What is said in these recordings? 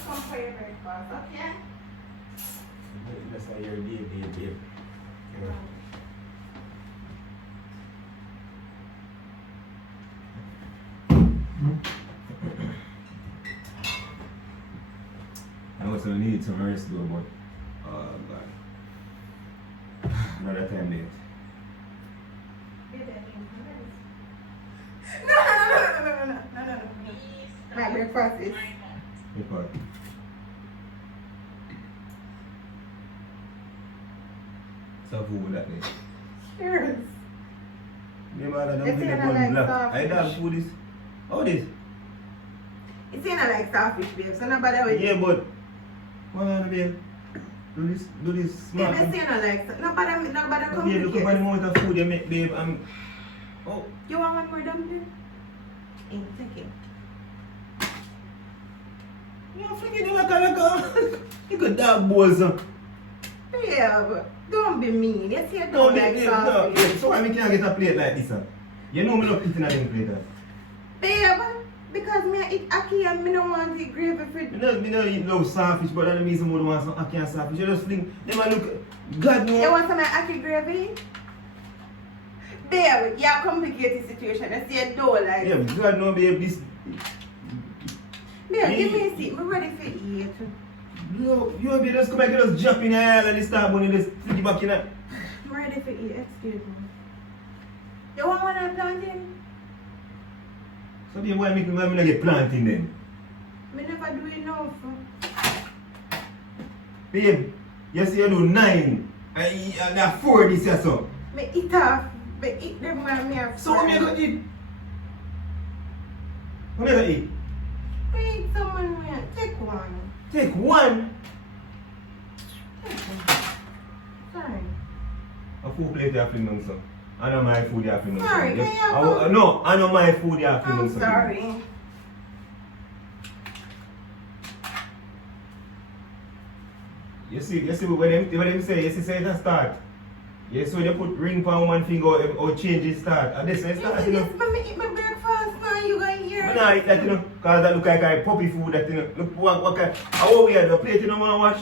just come for your breakfast, okay? That's why you're babe. I also need some rest though, but oh god. Another time late. No. My breakfast is. Because so food that day. Cheers. Remember that It's don't in a one like black. soft I dog fish. food is. How this? It's in a like starfish, babe. So nobody will. Yeah, but what on babe? Do this smart. Babe, it's in a like. Nobody Babe, look up at the complicate. amount of food you make, babe. Oh, You want one more dumpling? Take it. you forget it like a you got dog balls. Babe, don't be mean. You say you No, don't like babe, starfish. no. So why me can't get a plate like this? You know me love eating a them plate. Babe, because me eat ackee and me don't want to eat gravy for it. Me no eat no starfish, but that the reason why I want some ackee and starfish. You just think, them a look, God You know. want some ackee gravy? Babe, you have a complicated situation. I say you don't like Yeah, God know, babe, this. Babe, give me a seat. I'm ready for eat. You be just come back and just jump in the aisle and start money, just flick it back in there. I'm ready for eat. Excuse me. You want one of plantain? So then why me not get planting then? Me never do enough. Babe, you say you do 9 and that 4 this year so. Me eat off. Me eat them when me have So what me gonna eat? What me gonna eat? Me eat someone when take one. Take one. Take one. Sorry. A full plate you have to know, so. I know my food you have to know. Sorry, Just- can you have No, I know my food you have to know. I'm so. sorry. You see when them say, you see say it a start. Yes, when you put ring on one finger or change it start. And this is start, you know. Yes, but me eat my breakfast now. You gonna hear But nah, eat that, you know, cause that look like a puppy food that, you know. Look what kind, how we have the plate, you know, wanna wash?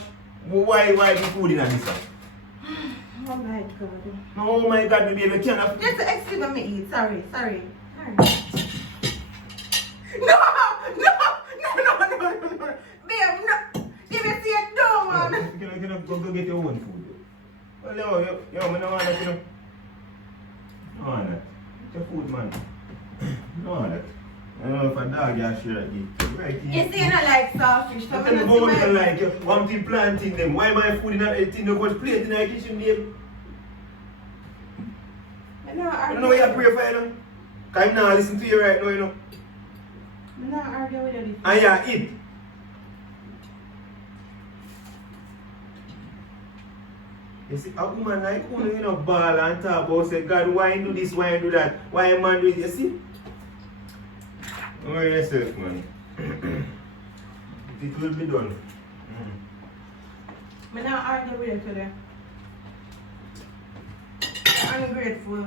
Why the food in this one? Oh my god. Oh my god, my baby, can't have. Just excuse me eat. Sorry. No. Babe, no. Give me see it down, man. Can I go get your own food? Well, yo, I don't want that, you know. No want that. It's your food, man. No want that. I don't know if a dog you share it. Right You here. see, I like starfish. So I I'm tell you gonna about see it my... like, one thing planting them. Why my food in that thing, no go plate in the kitchen, babe? I know I don't know why you pray for, you know. Cause I'm not listening to you right now, you know. I'm not arguing with you. And you eat. You see, a woman like you know, ball and talk about say, God, why you do this, why you do that, why a man do it, you see? Don't worry yourself, man. It will be done. I'm not arguing with you today. I'm ungrateful.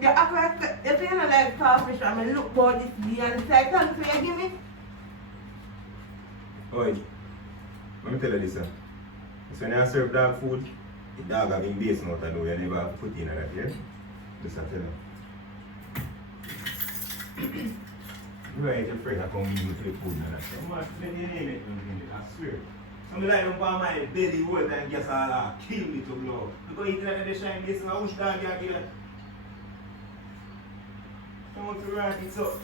You act like if you don't like starfish, I'm gonna look about this day and say, thanks for you give me. Oi, let me tell you this, sir. So when I serve dog food, the dog have been based out of the way, you never have to put in that, yeah? Just I tell you. You ain't afraid I come in with the food and that. I'm not letting you name it, I swear. Some like them on my belly whole time just all kill me to blow. Because eating at the shine based on which dog you give it. I want to run it. So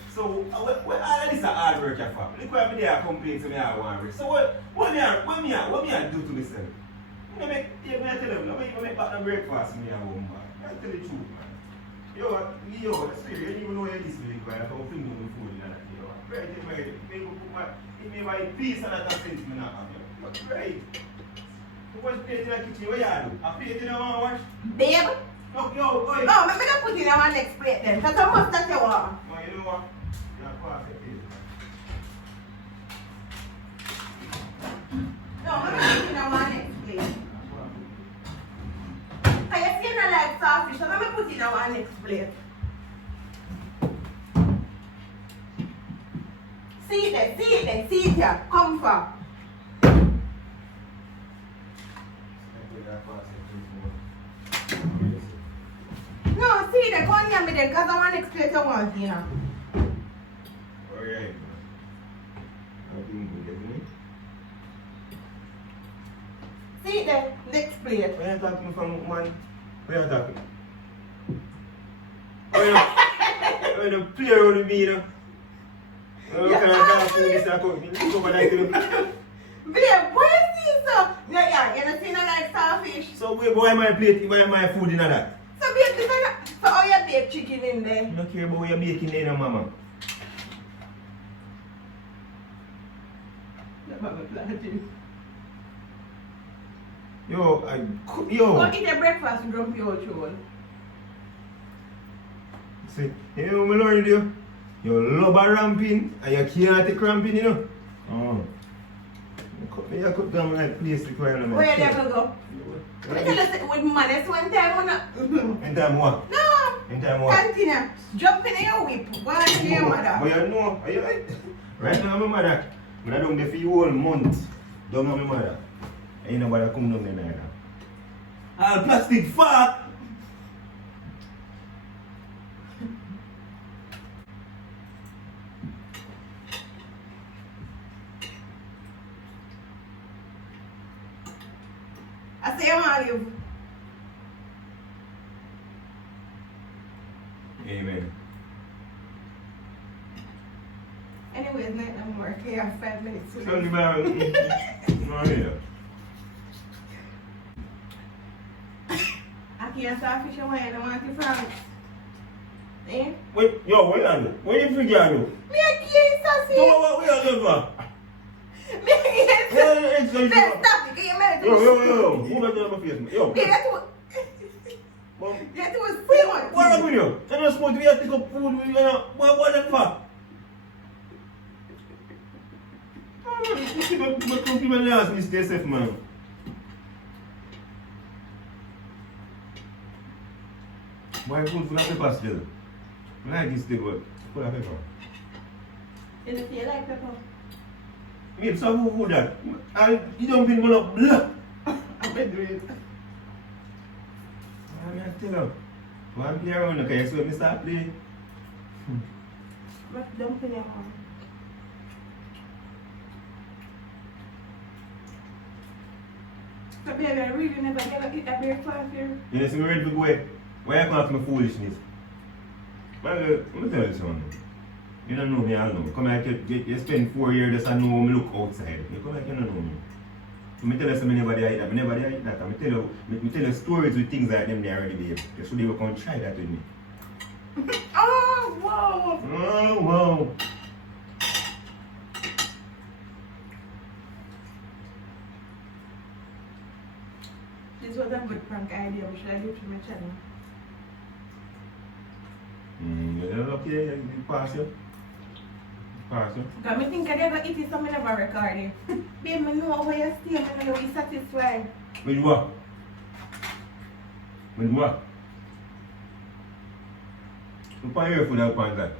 all of this is hard work for. Look what me there complain to me I want work. So what me I do to myself? I tell them, I make back the breakfast me at home, man. I tell the truth, man. Yo, that's fair. You don't even know what this really requires. I'm filming the food and that. Yo, right, it may buy peace and that sense me not have. Right. So what's plate in the kitchen? What you do? A plate in the one wash? Babe? No, yo, boy. No, I'm gonna put in our next plate then. Because how much that you want? Well, you know what? You're pass it, please. No, I'm gonna put in our next plate. I still not like starfish, so I'm gonna put in our next plate. See it there, see it there, see it here. Come for. No, see it there, go on here me then, because I want to explain to one thing, you know. Alright. See it there, next plate. Where you talking from, man? Where you talking? Where you play around with me, you know? What kind of dance food this I cook? You go over there to Babe, why you see so? No, yeah, you don't see no like starfish. So why am I food in that? So babe, this is not, so how you bake chicken in there? I don't care about what you're baking there, no, mama. Yo, yo. Go eat a breakfast and drop your chore. See, you know what I learned you? You love a ramping and you can't take cramping, you know? Oh. You could come like place to cry on Where you gonna go? I tell you with money, so one time when in time what? no. In time what? Continue. Jump in your whip. Go and see your mother. But you know, are you right? Right now, my mother, when I don't there for you whole month, don't know my mother. Ain't nobody come down there neither. All plastic fuck! I say I want you. Amen. Anyways, night no more. Okay, I have 5 minutes to Tell live. me about it. No, here. I can't starfish away. I don't want to France. Eh? Wait, yo, what you do? What you figure out? Me a kiss sausage. So what you do for? Me a kiss sausage. Yo, Let's stop it. Get your man to yo, move that to my face. Yo. Get to Mom. Get to a simmer. What up with you? I'm not supposed to be able to take up food with you, know. What that for? People ask me stay safe, man. Why food full of pepper still? I like this thing, but full of pepper. Does it feel like pepper? Me, so who that? And you don't bring one up, blah. I've been doing it. I'm going to tell you. One play around, okay? So when I start playing. What's dumping your mom? So baby, I really never get to eat that breakfast here. You know, see me ready to go away. Why you call me foolishness? Man, let me tell you something. You don't know me, I know. Come here, you spend 4 years just to know me look outside. You come here, you don't know me. So I tell you something, nobody eat that. I never eat that. I tell you stories with things like them they already babe. You should even come try that with me. Oh, whoa. Oh, wow. This was a good prank idea. What should I do to my channel? You're okay, you pass you. Pass you. Because I think I never eat it, so I never record it. Babe, I know where you stay, I know you're satisfied. With what? With what? Look at your food up on that.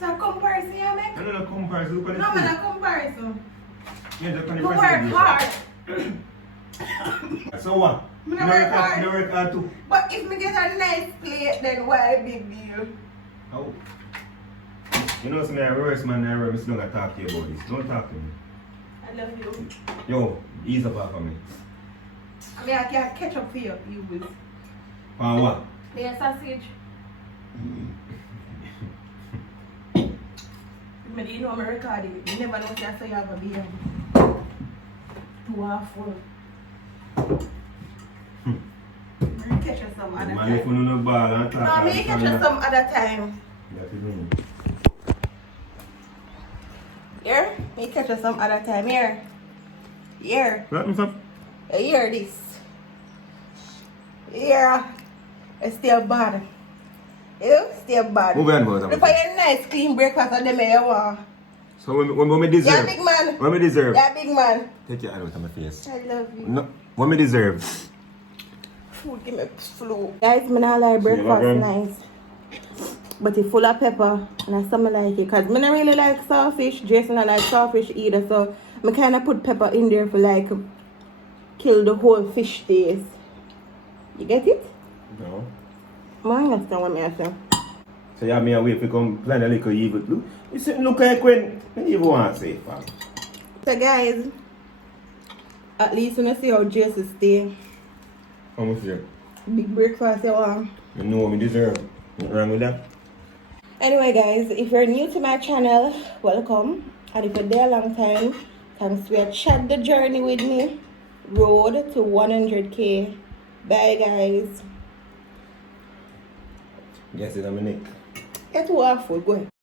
So comparison you make? No, comparison. Look at No, man, a comparison. Yeah, just on the You work presentation. hard. So what? Me no work hard. You work hard too. But if me get a nice plate, then why a big deal? How? You know, some reverse man, I don't talk to you about this. Don't talk to me. I love you. Yo, ease up off of me. I mean, I can catch up for you, you will. On what? Me a sausage. Me do you know I'm recording it. You never know what I say you have a baby. 2 or 4. I'll catch you some other Man, if you time. know no ball and talk. No, me catch you some other time. That is me. Here? Me catch you some other time. Here. Here. What, Mr.? Here this. Here. It's still bad. You still bad. Move on, boys. Look for your nice clean breakfast and them you want. So when me deserve? You're a big man. When me deserve? You're a big man. Take your hand out of my face. I love you. No, what me deserve? Food give me flu. Guys, me not like breakfast again? nice. But it's full of pepper and I something like it. Because I don't really like sawfish. Jason I like sawfish either. So I kind of put pepper in there for like kill the whole fish taste. You get it? No. I understand what I'm saying. So yeah, me and wait for come plan a little evil. Look, you see, look like when you want to say, fam. So guys, at least when I see how Jason stay. How much here? Big breakfast you want. You know what me deserve. Nothing wrong with that. Anyway guys, if you're new to my channel, welcome. And if you're there a long time, thanks for chat the journey with me. Road to 100k. Bye guys. Guess it, I'm Nick. Get to our food, go ahead.